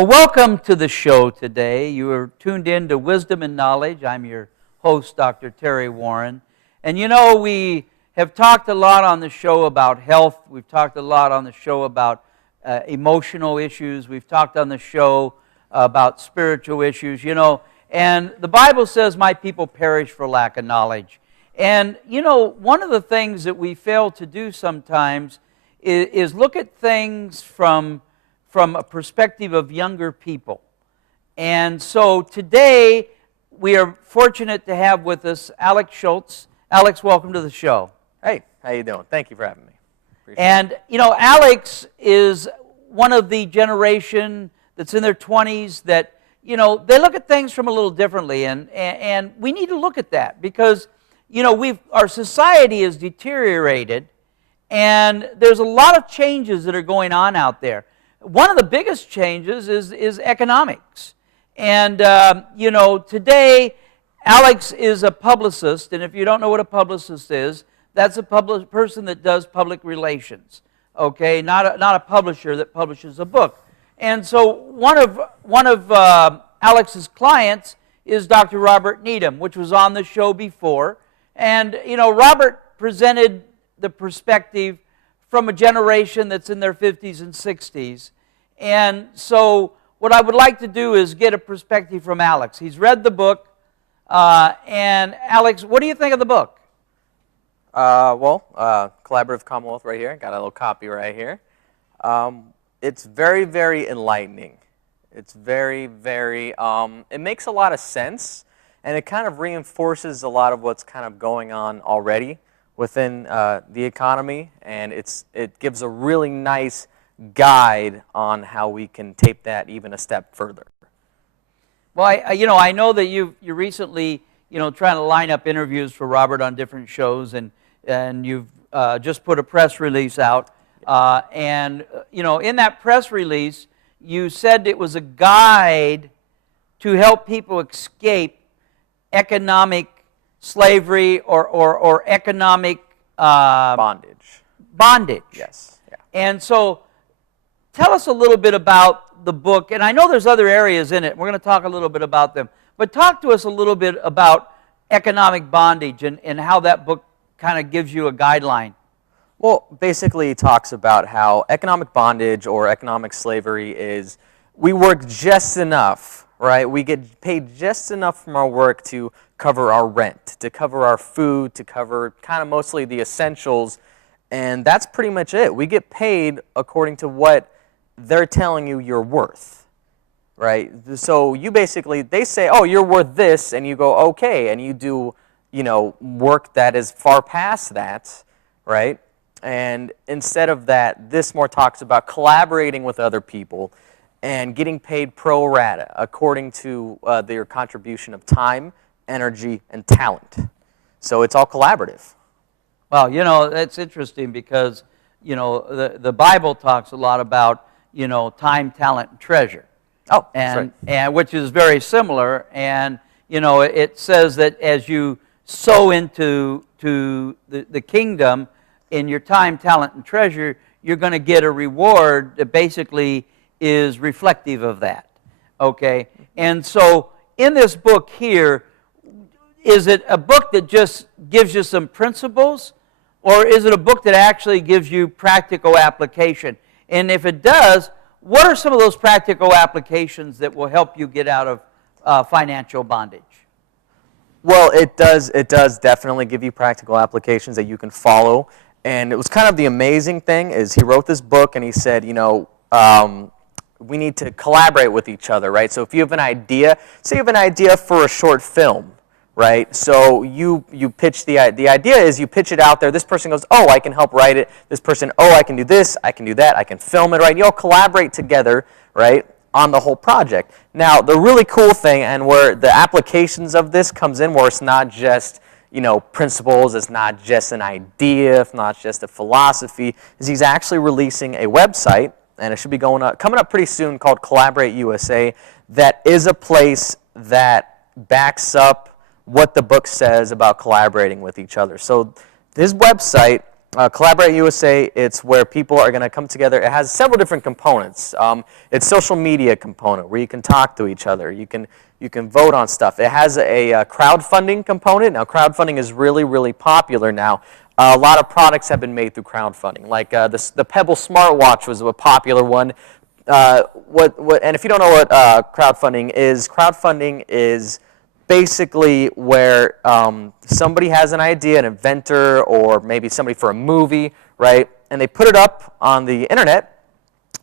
Well, welcome to the show today. You are tuned in to Wisdom and Knowledge. I'm your host, Dr. Terry Warren. And you know, we have talked a lot on the show about health. We've talked a lot on the show about emotional issues. We've talked on the show about spiritual issues, you know. And the Bible says, my people perish for lack of knowledge. And, you know, one of the things that we fail to do sometimes is look at things from a perspective of younger people. And so today, we are fortunate to have with us Alex Schultz. Alex, welcome to the show. Hey, how you doing? Thank you for having me. And, you know, Alex is one of the generation that's in their 20s that, you know, they look at things from a little differently. And we need to look at that because, you know, our society has deteriorated and there's a lot of changes that are going on out there. One of the biggest changes is economics. And, you know, today, Alex is a publicist, and if you don't know what a publicist is, that's a person that does public relations, okay? Not a publisher that publishes a book. And so one of Alex's clients is Dr. Robert Needham, which was on the show before. And, you know, Robert presented the perspective from a generation that's in their 50s and 60s. And so what I would like to do is get a perspective from Alex. He's read the book. And Alex, what do you think of the book? Collaborative Commonwealth right here. Got a little copy right here. It's very, very enlightening. It's very, very, it makes a lot of sense. And it kind of reinforces a lot of what's kind of going on already within the economy, and it gives a really nice guide on how we can take that even a step further. Well, I know that you recently, you know, trying to line up interviews for Robert on different shows, and you've just put a press release out, and you know, in that press release, you said it was a guide to help people escape economic slavery or economic bondage. Bondage. Yes. Yeah. And so, tell us a little bit about the book. And I know there's other areas in it. We're going to talk a little bit about them. But talk to us a little bit about economic bondage and how that book kind of gives you a guideline. Well, basically, it talks about how economic bondage or economic slavery is we work just enough, right? We get paid just enough from our work to cover our rent, to cover our food, to cover kind of mostly the essentials, and that's pretty much it. We get paid according to what they're telling you you're worth, right? So you basically, they say, oh, you're worth this, and you go, okay, and you do, you know, work that is far past that, right? And instead of that, this more talks about collaborating with other people and getting paid pro rata according to their contribution of time, energy, and talent. So it's all collaborative. Well, you know, that's interesting because, you know, the Bible talks a lot about, you know, time, talent, and treasure. Oh, that's right. And which is very similar. And, you know, it says that as you sow into the kingdom in your time, talent, and treasure, you're going to get a reward that basically is reflective of that. Okay? And so in this book here, is it a book that just gives you some principles, or is it a book that actually gives you practical application? And if it does, what are some of those practical applications that will help you get out of financial bondage? Well, it does definitely give you practical applications that you can follow. And it was kind of the amazing thing is he wrote this book and he said, you know, we need to collaborate with each other, right? So if you have an idea, say you have an idea for a short film, right? So you pitch the idea is you pitch it out there. This person goes, oh, I can help write it. This person, oh, I can do this, I can do that, I can film it, right? You all collaborate together, right, on the whole project. Now, the really cool thing and where the applications of this comes in, where it's not just, you know, principles, it's not just an idea, it's not just a philosophy, is he's actually releasing a website, and it should be coming up pretty soon, called Collaborate USA, that is a place that backs up what the book says about collaborating with each other. So this website Collaborate USA, it's where people are going to come together. It has several different components. It's social media component where you can talk to each other. You can vote on stuff. It has a crowdfunding component. Now, crowdfunding is really, really popular now. A lot of products have been made through crowdfunding. Like the Pebble smartwatch was a popular one. And if you don't know what crowdfunding is basically where somebody has an idea, an inventor, or maybe somebody for a movie, right? And they put it up on the internet,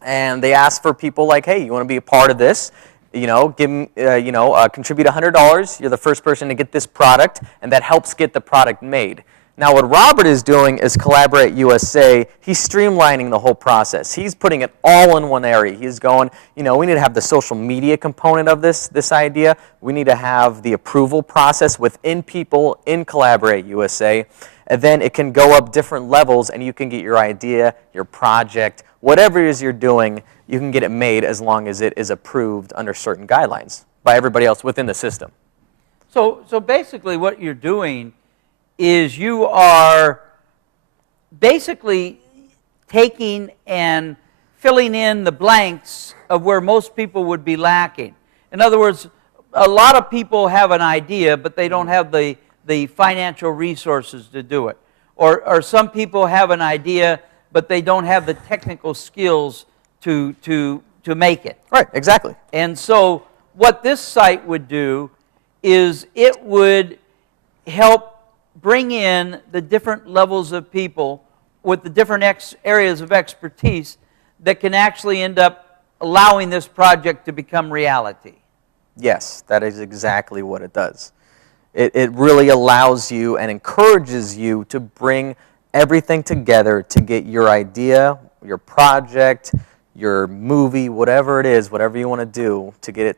and they ask for people like, hey, you want to be a part of this? Contribute $100. You're the first person to get this product, and that helps get the product made. Now, what Robert is doing is Collaborate USA. He's streamlining the whole process. He's putting it all in one area. He's going, we need to have the social media component of this idea. We need to have the approval process within people in Collaborate USA. And then it can go up different levels, and you can get your idea, your project, whatever it is you're doing, you can get it made as long as it is approved under certain guidelines by everybody else within the system. So basically what you're doing is you are basically taking and filling in the blanks of where most people would be lacking. In other words, a lot of people have an idea, but they don't have the financial resources to do it. Or some people have an idea, but they don't have the technical skills to make it. Right, exactly. And so what this site would do is it would help bring in the different levels of people with the different areas of expertise that can actually end up allowing this project to become reality. Yes, that is exactly what it does. It really allows you and encourages you to bring everything together to get your idea, your project, your movie, whatever it is, whatever you want to do to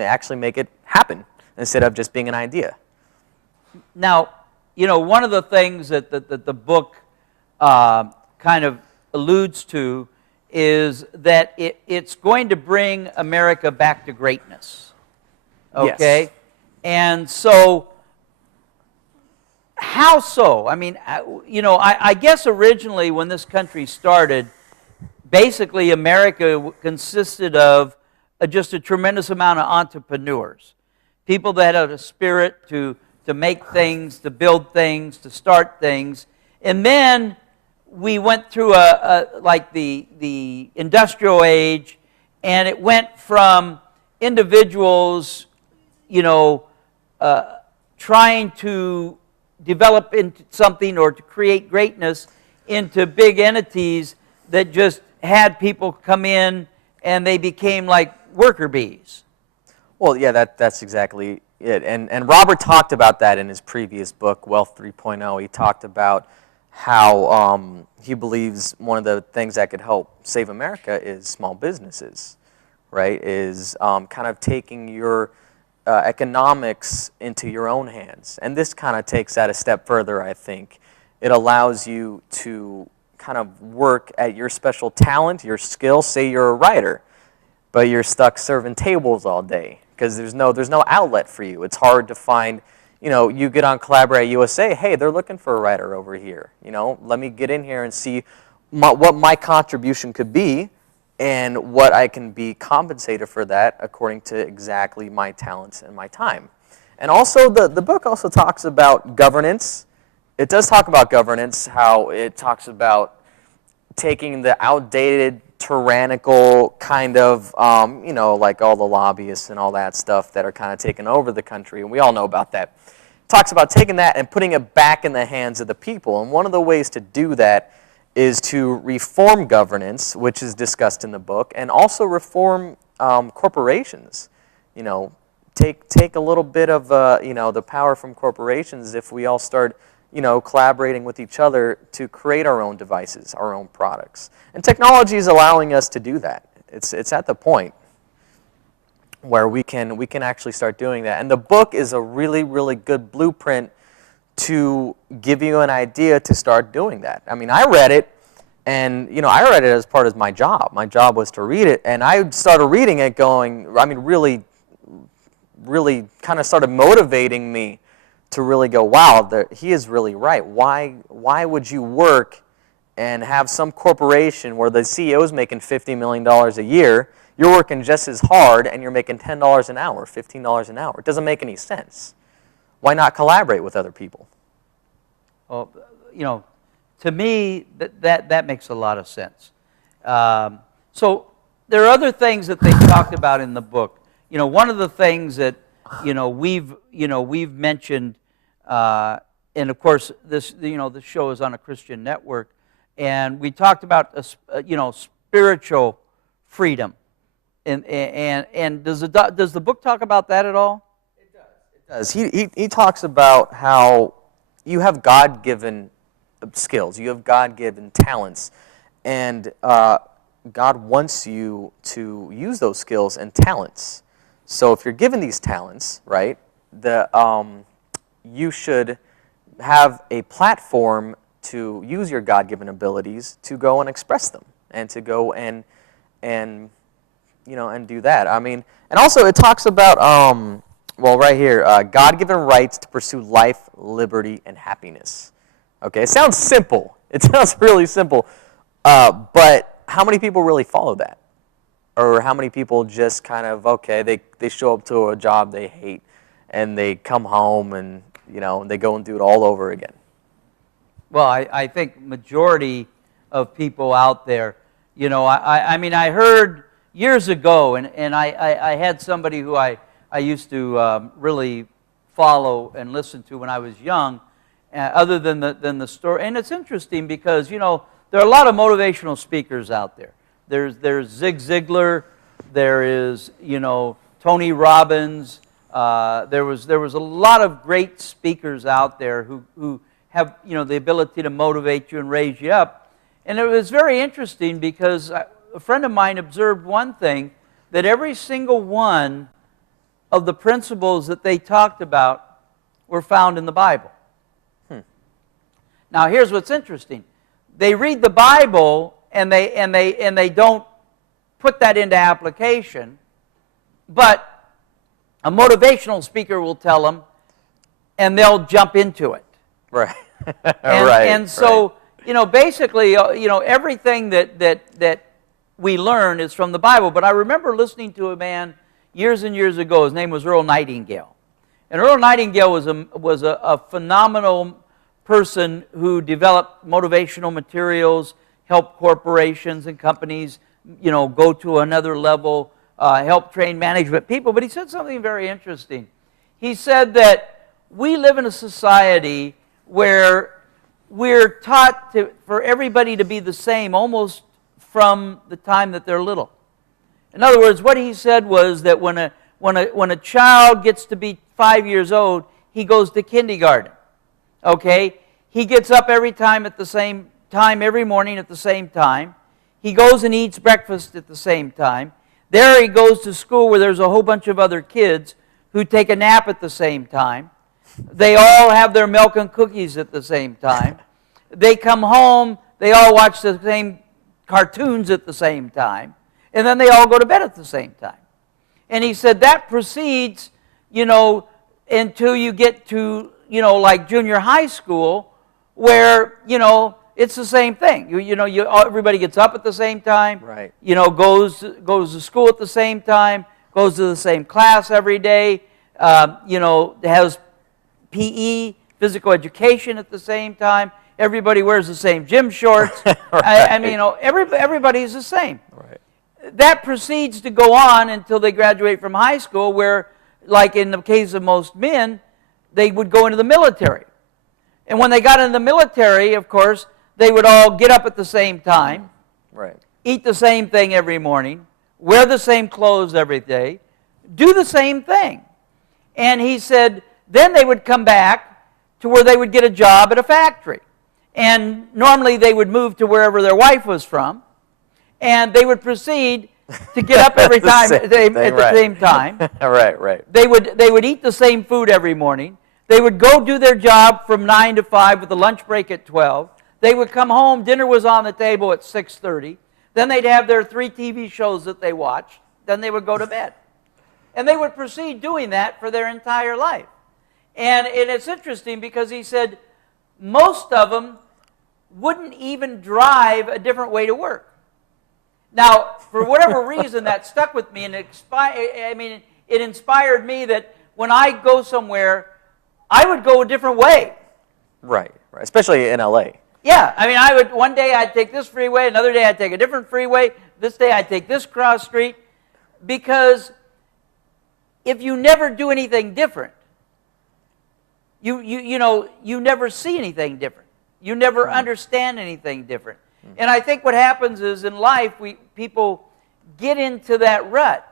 actually make it happen instead of just being an idea. Now, one of the things that the book kind of alludes to is that it's going to bring America back to greatness. Okay? Yes. And so, how so? I mean, I guess originally when this country started, basically America consisted of just a tremendous amount of entrepreneurs. People that had a spirit to make things, to build things, to start things. And then we went through like the industrial age, and it went from individuals, trying to develop into something or to create greatness into big entities that just had people come in and they became like worker bees. Well, yeah, that's exactly it. And Robert talked about that in his previous book, Wealth 3.0. He talked about how he believes one of the things that could help save America is small businesses, right? Is kind of taking your economics into your own hands. And this kind of takes that a step further, I think. It allows you to kind of work at your special talent, your skill. Say you're a writer, but you're stuck serving tables all day because there's no outlet for you. It's hard to find, you get on Collaborate USA, hey, they're looking for a writer over here. Let me get in here and see what my contribution could be and what I can be compensated for that according to exactly my talents and my time. And also, the book also talks about governance. It does talk about governance, how it talks about taking the outdated, tyrannical kind of, like all the lobbyists and all that stuff that are kind of taking over the country, and we all know about that. It talks about taking that and putting it back in the hands of the people, and one of the ways to do that is to reform governance, which is discussed in the book, and also reform corporations. Take a little bit of the power from corporations if we all start collaborating with each other to create our own devices, our own products. And technology is allowing us to do that. It's at the point where we can actually start doing that. And the book is a really, really good blueprint to give you an idea to start doing that. I mean, I read it, and I read it as part of my job. My job was to read it, and I started reading it really kind of started motivating me to really go, wow, he is really right. Why would you work and have some corporation where the CEO is making $50 million a year, you're working just as hard and you're making $10 an hour, $15 an hour? It doesn't make any sense. Why not collaborate with other people? Well, to me, that makes a lot of sense. So there are other things that they talked about in the book. One of the things that we've mentioned, and of course this show is on a Christian network, and we talked about spiritual freedom, and does the book talk about that at all? It does. It does. He talks about how you have God-given skills, you have God-given talents, and God wants you to use those skills and talents. So if you're given these talents, right, you should have a platform to use your God-given abilities to go and express them, and to go and do that. I mean, and also it talks about right here, God-given rights to pursue life, liberty, and happiness. Okay, it sounds simple. It sounds really simple, but how many people really follow that? Or how many people just kind of, okay, they show up to a job they hate, and they come home and they go and do it all over again? Well, I think majority of people out there, I mean, I heard years ago, and I had somebody who I used to really follow and listen to when I was young, other than the story. And it's interesting because, there are a lot of motivational speakers out there. There's Zig Ziglar, there is, Tony Robbins. There was a lot of great speakers out there who have the ability to motivate you and raise you up. And it was very interesting because a friend of mine observed one thing, that every single one of the principles that they talked about were found in the Bible. Now here's what's interesting. They read the Bible and they don't put that into application, but a motivational speaker will tell them, and they'll jump into it. Right. And so, basically, everything that we learn is from the Bible. But I remember listening to a man years and years ago. His name was Earl Nightingale. And Earl Nightingale was a phenomenal person who developed motivational materials, helped corporations and companies, go to another level, help train management people. But he said something very interesting. He said that we live in a society where we're taught for everybody to be the same almost from the time that they're little. In other words, what he said was that when a child gets to be 5 years old, he goes to kindergarten. Okay? He gets up every time at the same time, every morning at the same time. He goes and eats breakfast at the same time. There he goes to school where there's a whole bunch of other kids who take a nap at the same time. They all have their milk and cookies at the same time. They come home, they all watch the same cartoons at the same time, and then they all go to bed at the same time. And he said that proceeds, until you get to, like junior high school, where, it's the same thing. Everybody gets up at the same time. Right. Goes to school at the same time. Goes to the same class every day. Has PE, physical education, at the same time. Everybody wears the same gym shorts. Right. I mean, everybody's the same. Right. That proceeds to go on until they graduate from high school, where, like in the case of most men, they would go into the military. And when they got in the military, of course, they would all get up at the same time, right, eat the same thing every morning, wear the same clothes every day, do the same thing. And he said, then they would come back to where they would get a job at a factory. And normally they would move to wherever their wife was from, and they would proceed to get up every time at the same time. Right. They would eat the same food every morning. They would go do their job from 9 to 5 with a lunch break at 12. They would come home, dinner was on the table at 6:30. Then they'd have their 3 TV shows that they watched. Then they would go to bed. And they would proceed doing that for their entire life. And it's interesting because he said most of them wouldn't even drive a different way to work. Now, for whatever reason, that stuck with me, and it inspired me that when I go somewhere, I would go a different way. Right. Especially in LA. Yeah, I mean, one day I'd take this freeway, another day I'd take a different freeway, this day I'd take this cross street, because if you never do anything different, you never see anything different. You never understand anything different. And I think what happens is in life, people get into that rut.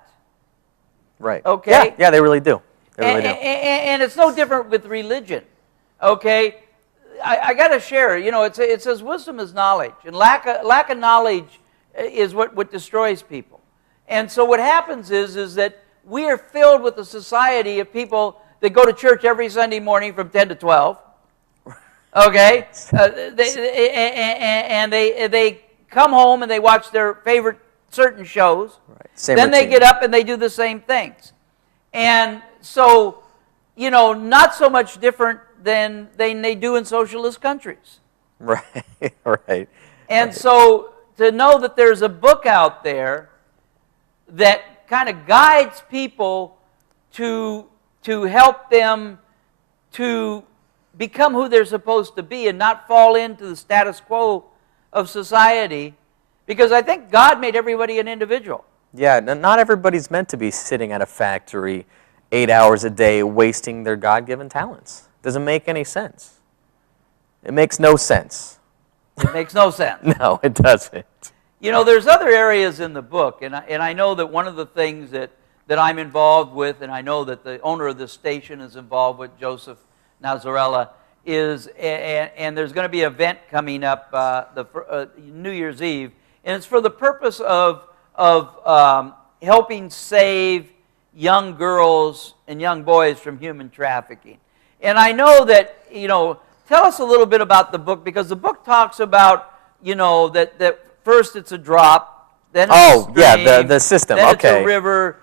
Right. Okay? Yeah, they really do. They really do. And it's no different with religion. Okay? I got to share, it says wisdom is knowledge, and lack of knowledge is what destroys people. And so what happens is that we are filled with a society of people that go to church every Sunday morning from 10 to 12. Okay? They come home and they watch their favorite certain shows. Right. Same then routine. they get up and they do the same things. And so, not so much different than they do in socialist countries. Right, right. And so to know that there's a book out there that kind of guides people to help them to become who they're supposed to be and not fall into the status quo of society, because I think God made everybody an individual. Yeah, not everybody's meant to be sitting at a factory 8 hours a day wasting their God-given talents. Doesn't make any sense. It makes no sense. It makes no sense. No, it doesn't. There's other areas in the book, and I know that one of the things that I'm involved with, and I know that the owner of this station is involved with, Joseph Nazarella, and there's going to be an event coming up New Year's Eve, and it's for the purpose of helping save young girls and young boys from human trafficking. And I know that, tell us a little bit about the book, because the book talks about, that first it's a drop, then it's a stream, the system, then okay. it's a river,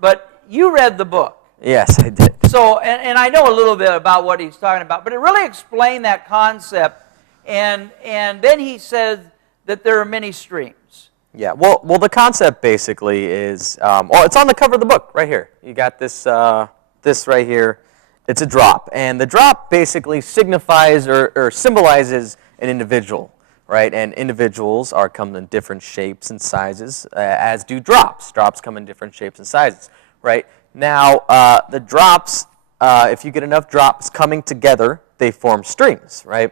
but you read the book. Yes, I did. So, and I know a little bit about what he's talking about, but it really explained that concept, and then he says that there are many streams. Yeah, well, the concept basically is, it's on the cover of the book right here. You got this right here. It's a drop, and the drop basically signifies or symbolizes an individual, right? And individuals come in different shapes and sizes, as do drops. Drops come in different shapes and sizes, right? Now, the drops, if you get enough drops coming together, they form streams, right?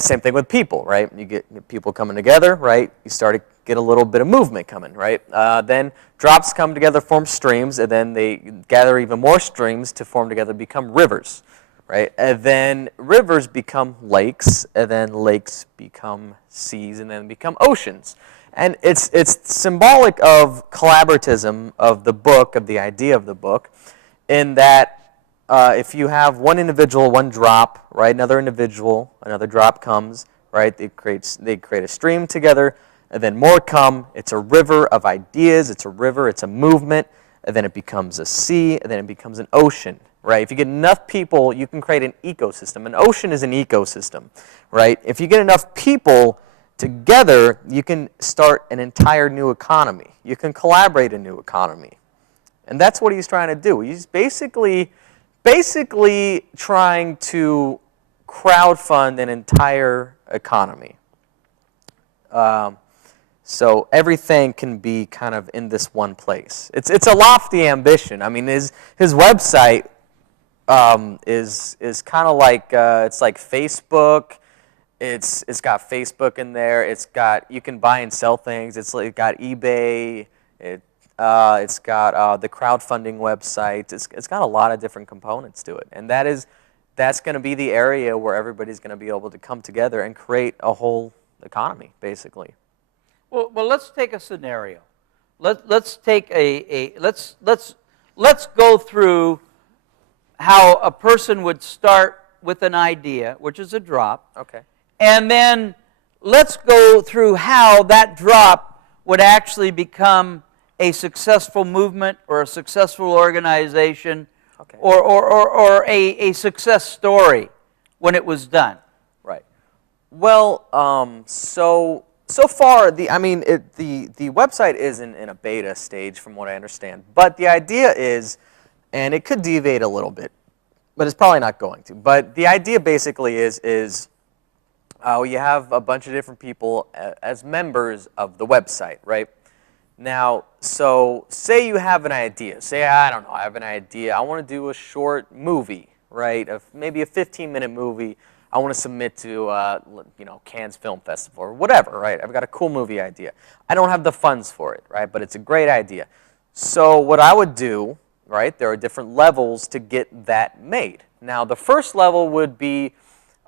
Same thing with people, right? You get people coming together, right? You start to get a little bit of movement coming, right? Then drops come together, form streams, and then they gather even more streams to form together, become rivers, right? And then rivers become lakes, and then lakes become seas, and then become oceans. And it's symbolic of collaboratism of the book, of the idea of the book, in that if you have one individual, one drop, right, another individual, another drop comes, right, they create a stream together, and then more come. It's a river of ideas, it's a river, it's a movement, and then it becomes a sea, and then it becomes an ocean, right? If you get enough people, you can create an ecosystem. An ocean is an ecosystem, right? If you get enough people together, you can start an entire new economy. You can collaborate a new economy. And that's what he's trying to do. He's basically trying to crowdfund an entire economy. So everything can be kind of in this one place. It's a lofty ambition. I mean, his website is kind of like it's like Facebook. It's got Facebook in there. You can buy and sell things. It's got eBay. It's got the crowdfunding website. It's got a lot of different components to it, and that's going to be the area where everybody's going to be able to come together and create a whole economy, basically. Well, let's take a scenario. Let's take let's go through how a person would start with an idea, which is a drop. Okay. And then let's go through how that drop would actually become a successful movement or a successful organization Okay. or a success story when it was done? Right. Well, so far, the website is in a beta stage, from what I understand. But the idea is, and it could deviate a little bit, but it's probably not going to. But the idea basically is you have a bunch of different people as members of the website, right? Now, so say you have an idea. Say, I don't know, I have an idea. I want to do a short movie, right? Maybe a 15-minute movie. I want to submit to, Cannes Film Festival or whatever, right? I've got a cool movie idea. I don't have the funds for it, right? But it's a great idea. So what I would do, right? There are different levels to get that made. Now, the first level would be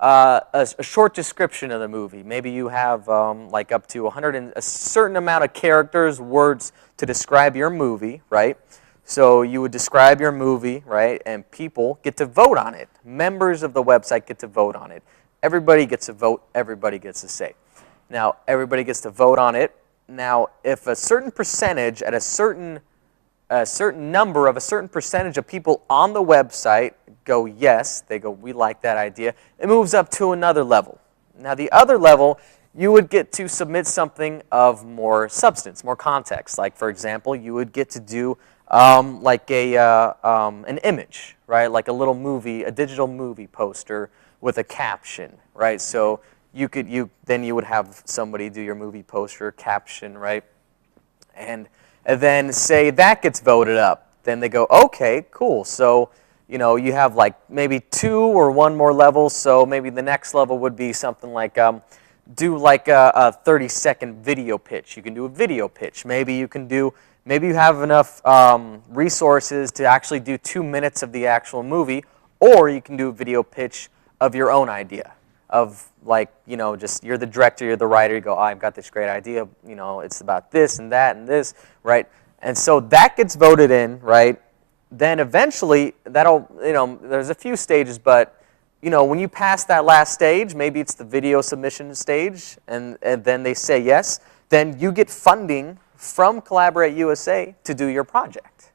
a short description of the movie. Maybe you have like up to a certain amount of characters, words to describe your movie, right? So you would describe your movie, right? And people get to vote on it. Members of the website get to vote on it. Everybody gets to vote. Everybody gets to say. Now, everybody gets to vote on it. Now, if a certain percentage at a certain number of a certain percentage of people on the website go yes, they go, we like that idea, it moves up to another level. Now, the other level, you would get to submit something of more substance, more context. Like, for example, you would get to do like an image, right? Like a little movie, a digital movie poster with a caption, right? So then you would have somebody do your movie poster caption, right? And then say that gets voted up. Then they go, okay, cool. So, you have like maybe 2 or 1 more levels. So maybe the next level would be something like do like a 30-second video pitch. You can do a video pitch. Maybe you have enough resources to actually do 2 minutes of the actual movie, or you can do a video pitch of your own idea. Of like, just you're the director, you're the writer, you go, oh, I've got this great idea, it's about this and that and this, right? And so that gets voted in, right? Then eventually, there's a few stages, but, when you pass that last stage, maybe it's the video submission stage, and then they say yes, then you get funding from Collaborate USA to do your project.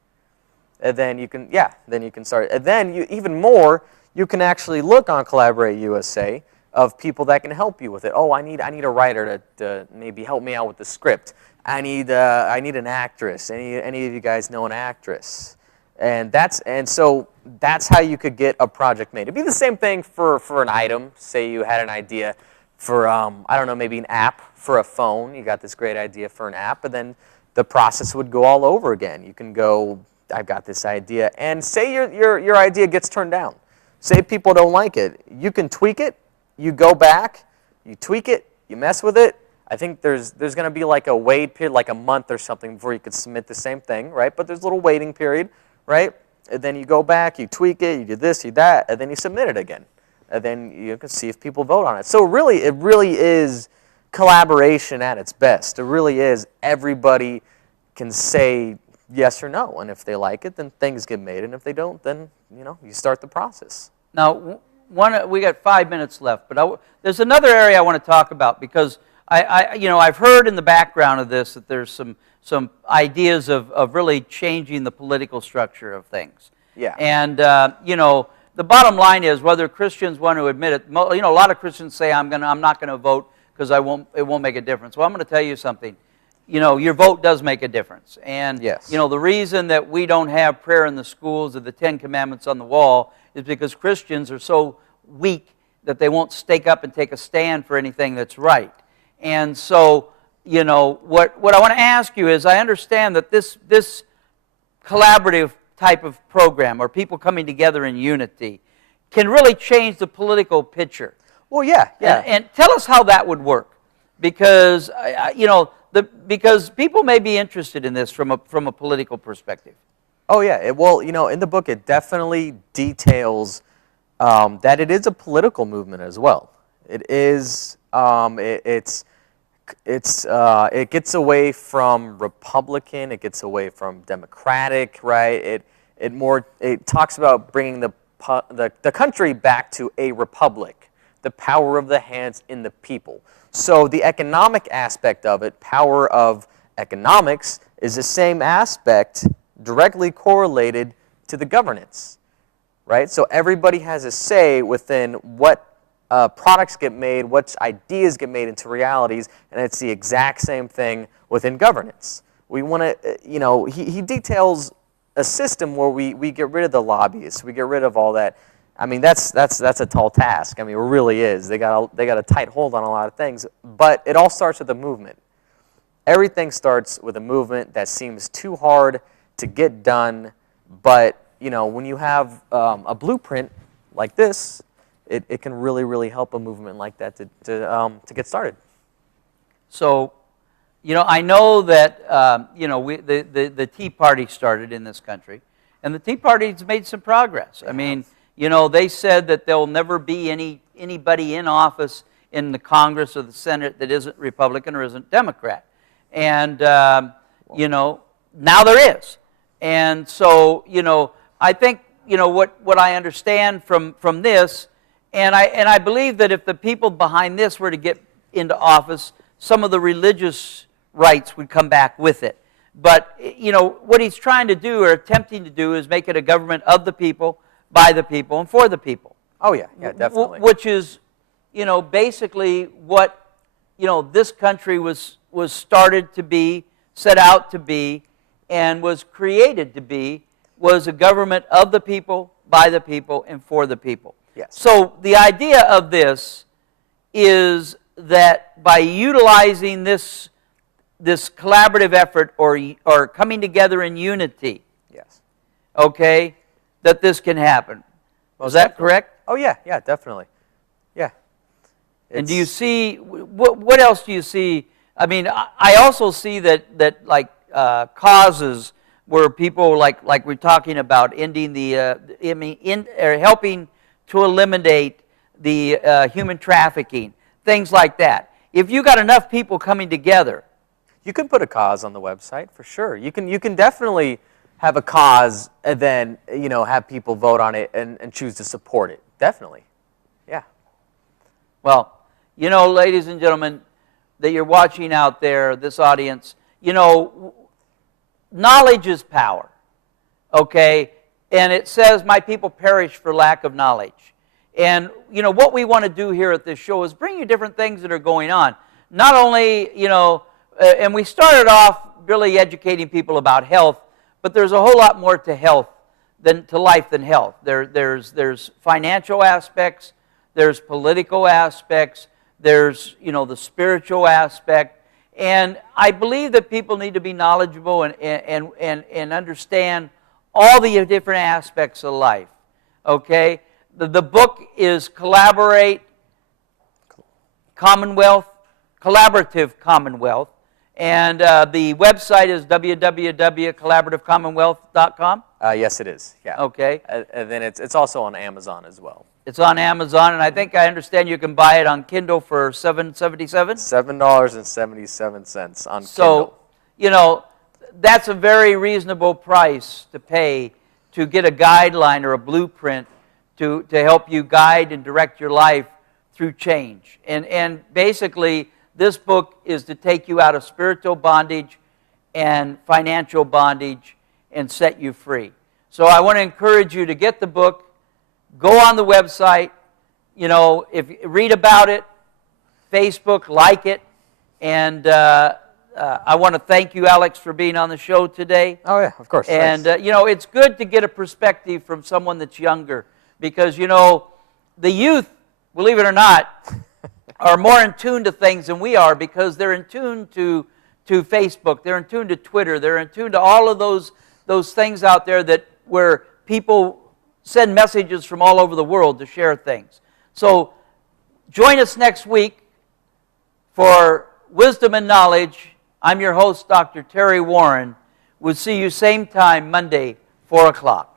And then you can start. And then even more, you can actually look on Collaborate USA of people that can help you with it. Oh, I need a writer to maybe help me out with the script. I need an actress. Any of you guys know an actress? And so that's how you could get a project made. It'd be the same thing for an item. Say you had an idea for I don't know, maybe an app for a phone. You got this great idea for an app, and then the process would go all over again. You can go, I've got this idea, and say your idea gets turned down. Say people don't like it. You can tweak it. You go back, you tweak it, you mess with it. I think there's going to be like a wait period, like a month or something, before you could submit the same thing, right? But there's a little waiting period, right? And then you go back, you tweak it, you do this, you do that, and then you submit it again. And then you can see if people vote on it. So it really is collaboration at its best. It really is. Everybody can say yes or no, and if they like it, then things get made, and if they don't, then you start the process. Now, we got 5 minutes left, but there's another area I want to talk about, because I've heard in the background of this that there's some ideas of really changing the political structure of things. Yeah. And the bottom line is, whether Christians want to admit it, a lot of Christians say I'm not going to vote because it won't make a difference. Well, I'm going to tell you something. Your vote does make a difference. And yes. The reason that we don't have prayer in the schools or the 10 Commandments on the wall is because Christians are so weak that they won't stake up and take a stand for anything that's right. And so, what I want to ask you is, I understand that this collaborative type of program, or people coming together in unity, can really change the political picture. Well, yeah. And tell us how that would work, because because people may be interested in this from a political perspective. Oh yeah. Well, in the book, it definitely details that it is a political movement as well. It is. It gets away from Republican. It gets away from Democratic. Right. It talks about bringing the country back to a republic, the power of the hands in the people. So the economic aspect of it, power of economics, is the same aspect directly correlated to the governance. right? So everybody has a say within what products get made, what ideas get made into realities, and it's the exact same thing within governance. We want to, he details a system where we get rid of the lobbyists, we get rid of all that. I mean, that's a tall task. I mean, it really is. They got a tight hold on a lot of things, but it all starts with a movement. Everything starts with a movement that seems too hard to get done, but when you have a blueprint like this, it can really, really help a movement like that to get started. So, I know that the Tea Party started in this country, and the Tea Party's made some progress. I mean, they said that there'll never be anybody in office in the Congress or the Senate that isn't Republican or isn't Democrat, and now there is. And so, I think what I understand from this, and I believe that if the people behind this were to get into office, some of the religious rights would come back with it. But what he's trying to do or attempting to do is make it a government of the people, by the people, and for the people. Oh yeah, definitely. Which is, basically what this country was started to be, set out to be, and was created to be, was a government of the people, by the people, and for the people. Yes. So the idea of this is that by utilizing this collaborative effort or coming together in unity, yes, okay, that this can happen. Is that correct? Oh yeah, definitely. Yeah. And do you see, what else do you see? I mean, I also see that like causes where people like we're talking about ending or helping to eliminate the human trafficking, things like that. If you got enough people coming together, you can put a cause on the website for sure. You can definitely have a cause and then have people vote on it and choose to support it. Definitely, yeah. Well, ladies and gentlemen, that you're watching out there, this audience, knowledge is power, okay? And it says, my people perish for lack of knowledge. And, what we want to do here at this show is bring you different things that are going on. Not only, and we started off really educating people about health, but there's a whole lot more to health to life than health. There's financial aspects, there's political aspects, there's, the spiritual aspect. And I believe that people need to be knowledgeable and understand all the different aspects of life, okay? The book is Collaborative Commonwealth, and the website is www.collaborativecommonwealth.com. Yes, it is. Yeah. Okay. And then it's also on Amazon as well. It's on Amazon, and I understand you can buy it on Kindle for $7.77. $7.77 on Kindle. So, that's a very reasonable price to pay to get a guideline or a blueprint to help you guide and direct your life through change. And basically, this book is to take you out of spiritual bondage and financial bondage and set you free. So I want to encourage you to get the book, go on the website, if read about it, Facebook, like it, and I want to thank you, Alex, for being on the show today. Oh yeah, of course. And it's good to get a perspective from someone that's younger, because the youth, believe it or not, are more in tune to things than we are, because they're in tune to Facebook, they're in tune to Twitter, they're in tune to all of those things out there where people send messages from all over the world to share things. So join us next week for Wisdom and Knowledge. I'm your host, Dr. Terry Warren. We'll see you same time, Monday, 4 o'clock.